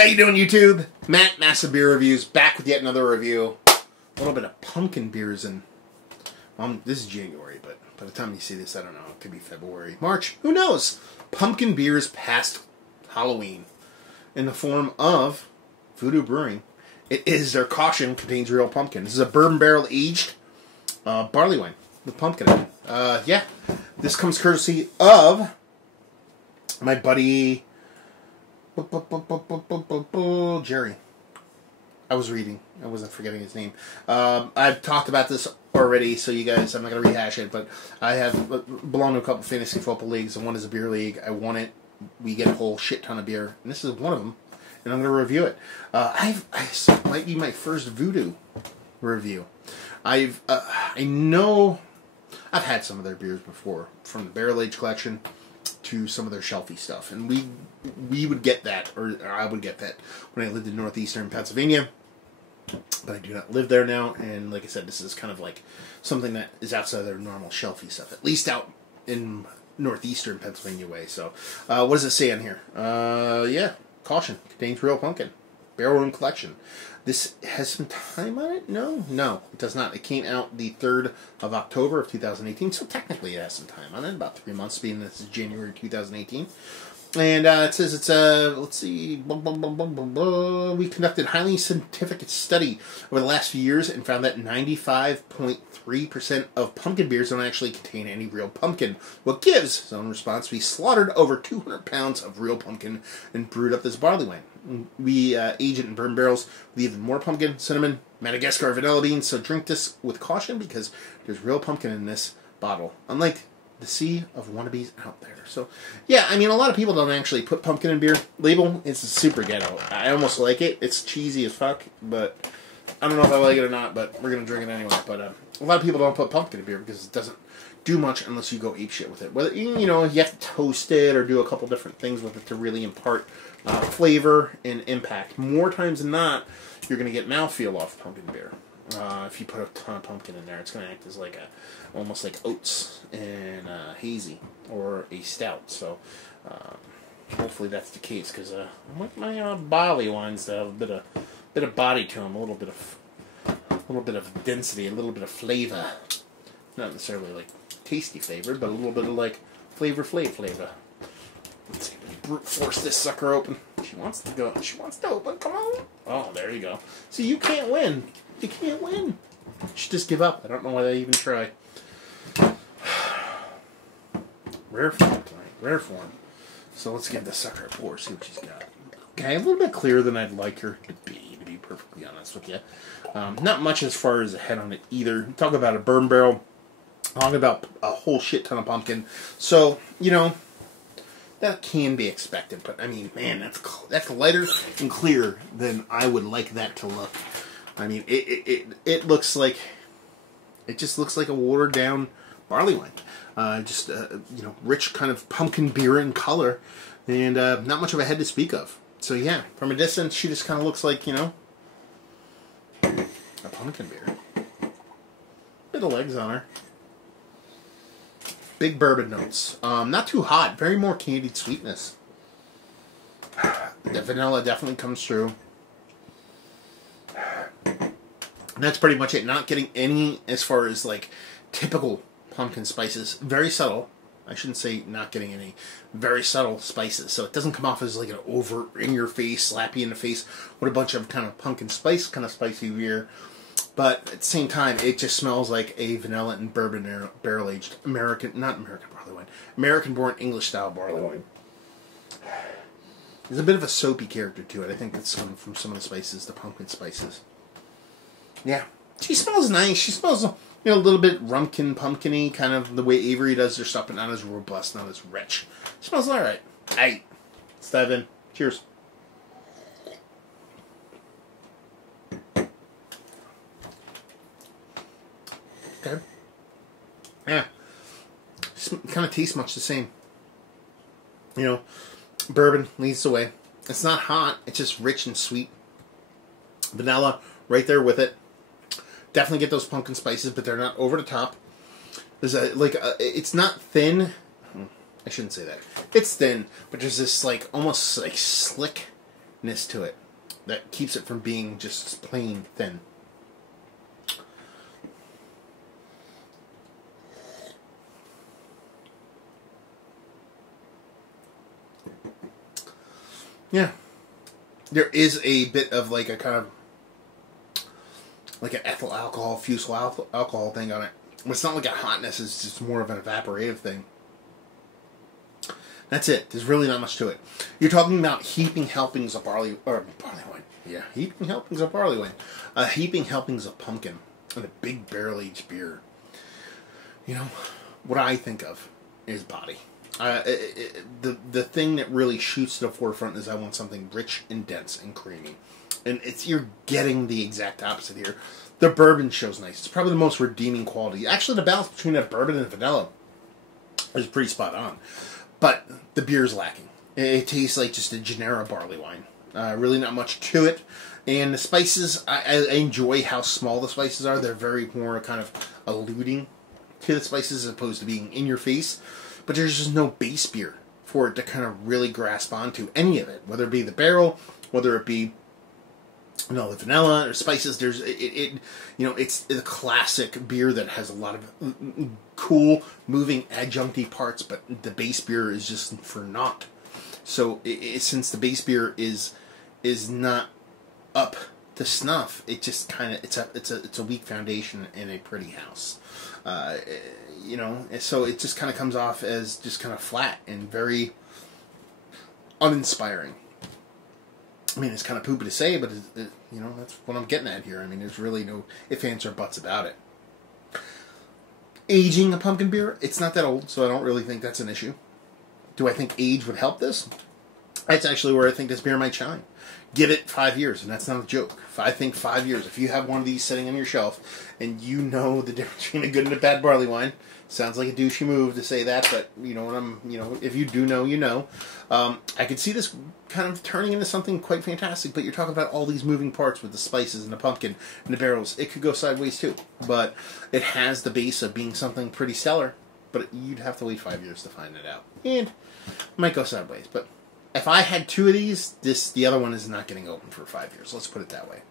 How you doing, YouTube? Matt, Massive Beer Reviews, back with yet another review. A little bit of pumpkin beers in... this is January, but by the time you see this, I don't know. It could be February, March. Who knows? Pumpkin beers past Halloween in the form of Voodoo Brewing. It is their caution contains real pumpkin. This is a bourbon barrel aged barley wine with pumpkin in it. Yeah, this comes courtesy of my buddy Jerry. I was reading. I wasn't forgetting his name. I've talked about this already, so you guys, I'm not going to rehash it, but I have belonged to a couple fantasy football leagues, and one is a beer league. I won it. We get a whole shit ton of beer, and this is one of them, and I'm going to review it. I might be my first Voodoo review. I know I've had some of their beers before, from the barrel age collection to some of their shelfie stuff, and we would get that, or I would get that when I lived in northeastern Pennsylvania, but I do not live there now, and like I said, this is kind of like something that is outside of their normal shelfie stuff, at least out in northeastern Pennsylvania way. So what does it say on here? Yeah, caution, contains real pumpkin, barrel room collection. This has some time on it? No, it does not. It came out the 3rd of October of 2018, so technically it has some time on it, about 3 months, being this is January 2018. And it says it's let's see, we conducted highly scientific study over the last few years and found that 95.3% of pumpkin beers don't actually contain any real pumpkin. What gives? So in response, we slaughtered over 200 pounds of real pumpkin and brewed up this barley wine. We age it in bourbon barrels with even more pumpkin, cinnamon, Madagascar vanilla beans, so drink this with caution because there's real pumpkin in this bottle, unlike the sea of wannabes out there. So, yeah, I mean, a lot of people don't actually put pumpkin in beer. Label, it's super ghetto. I almost like it. It's cheesy as fuck, but I don't know if I like it or not, but we're going to drink it anyway. But a lot of people don't put pumpkin in beer because it doesn't do much unless you go apeshit with it. Whether, you know, you have to toast it or do a couple different things with it to really impart flavor and impact. More times than not, you're going to get mouthfeel off pumpkin beer. If you put a ton of pumpkin in there, it's going to act as like almost like oats and hazy or a stout. So hopefully that's the case, because I want my Barleywines to have a bit of body to them, a little bit of density, a little bit of flavor. Not necessarily like tasty flavor, but a little bit of like flavor. Let's see, brute force this sucker open. She wants to go. She wants to open. Come on. Oh, there you go. See, you can't win. You can't win. You should just give up. I don't know why they even try. Rare form tonight. Rare form. So let's give this sucker a pour. See what she's got. Okay, a little bit clearer than I'd like her to be perfectly honest with you. Not much as far as the head on it either. Talk about a bourbon barrel. Talk about a whole shit ton of pumpkin. So, you know, that can be expected. But, I mean, man, that's lighter and clearer than I would like that to look. I mean, it looks like, it just looks like a watered down barley wine. You know, rich kind of pumpkin beer in color, and not much of a head to speak of. So yeah, from a distance, she just kind of looks like, you know, a pumpkin beer. Bit of legs on her. Big bourbon notes. Not too hot. Very more candied sweetness. The vanilla definitely comes through. And that's pretty much it. Not getting any as far as like typical pumpkin spices. Very subtle. I shouldn't say not getting any. Very subtle spices. So it doesn't come off as like an over in your face, slap you in the face with a bunch of kind of pumpkin spice, kind of spicy beer. But at the same time, it just smells like a vanilla and bourbon barrel aged not American barley wine, American born English style barley wine. There's a bit of a soapy character to it. I think that's coming from some of the spices, the pumpkin spices. Yeah, she smells nice. She smells, you know, a little bit pumpkin-y, kind of the way Avery does their stuff, but not as robust, not as rich. Smells all right. Aight. Let's dive in. Cheers. Okay. Yeah. Kind of tastes much the same. You know, bourbon leads the way. It's not hot. It's just rich and sweet. Vanilla right there with it. Definitely get those pumpkin spices, but they're not over the top. There's it's not thin. I shouldn't say that. It's thin, but there's this like almost like slick thickness to it that keeps it from being just plain thin. Yeah. There is a bit of like a kind of like an ethyl alcohol, fusel alcohol thing on it. It's not like a hotness, it's just more of an evaporative thing. That's it. There's really not much to it. You're talking about heaping helpings of barley wine. Yeah, heaping helpings of barley wine. Heaping helpings of pumpkin. And a big barrel-aged beer. You know, what I think of is body. The thing that really shoots to the forefront is I want something rich and dense and creamy. And you're getting the exact opposite here. The bourbon shows nice. It's probably the most redeeming quality. Actually, the balance between that bourbon and vanilla is pretty spot on. But the beer is lacking. It tastes like just a generic barley wine. Really not much to it. And the spices, I enjoy how small the spices are. They're very more kind of alluding to the spices as opposed to being in your face. But there's just no base beer for it to kind of really grasp onto any of it. Whether it be the barrel, whether it be the vanilla or spices. There's it's a classic beer that has a lot of cool moving adjuncty parts, but the base beer is just for naught. So since the base beer is not up to snuff, it just kind of it's a weak foundation in a pretty house. So it just kind of comes off as just kind of flat and very uninspiring. I mean, it's kind of poopy to say, but that's what I'm getting at here. I mean, there's really no ifs, ands, or buts about it. Aging a pumpkin beer, it's not that old, so I don't really think that's an issue. Do I think age would help this? That's actually where I think this beer might shine. Give it 5 years, and that's not a joke. I think 5 years. If you have one of these sitting on your shelf, and you know the difference between a good and a bad barley wine, sounds like a douchey move to say that, but if you do know, you know. I could see this kind of turning into something quite fantastic, but you're talking about all these moving parts with the spices and the pumpkin and the barrels. It could go sideways too, but it has the base of being something pretty stellar, but you'd have to wait 5 years to find it out. And it might go sideways, but if I had two of these, the other one is not getting open for 5 years. Let's put it that way.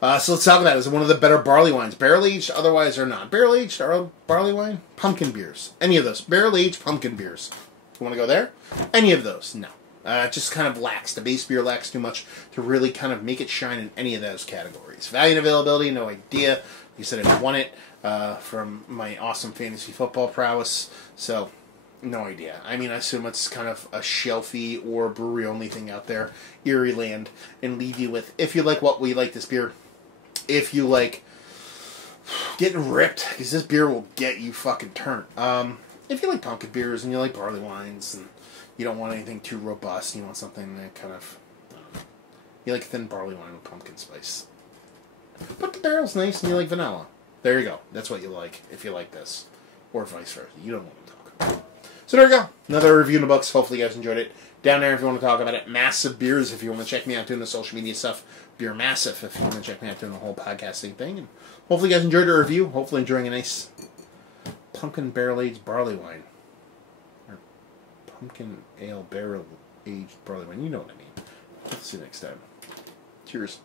So let's talk about it. Is it one of the better barley wines? Barrel-aged, otherwise or not. Barrel-aged or barley wine? Pumpkin beers. Any of those. Barrel-aged pumpkin beers. You want to go there? Any of those? No. It just kind of lacks. The base beer lacks too much to really kind of make it shine in any of those categories. Value and availability, no idea. You said I won it from my awesome fantasy football prowess. So, no idea. I mean, I assume it's kind of a shelfie or brewery-only thing out there. Erie land. And leave you with, if you like what we like this beer, if you like getting ripped, because this beer will get you fucking turned. If you like pumpkin beers and you like barley wines and you don't want anything too robust, you want something that kind of, you like thin barley wine with pumpkin spice. But the barrel's nice and you like vanilla. There you go. That's what you like if you like this. Or vice versa. You don't know what I'm talking about. So there you go. Another review in the books. Hopefully you guys enjoyed it. Down there if you want to talk about it. Massive Beers if you want to check me out doing the social media stuff. Beer Massive if you want to check me out doing the whole podcasting thing. And hopefully you guys enjoyed the review. Hopefully enjoying a nice pumpkin barrel-aged barley wine. Or pumpkin ale barrel-aged barley wine. You know what I mean. See you next time. Cheers.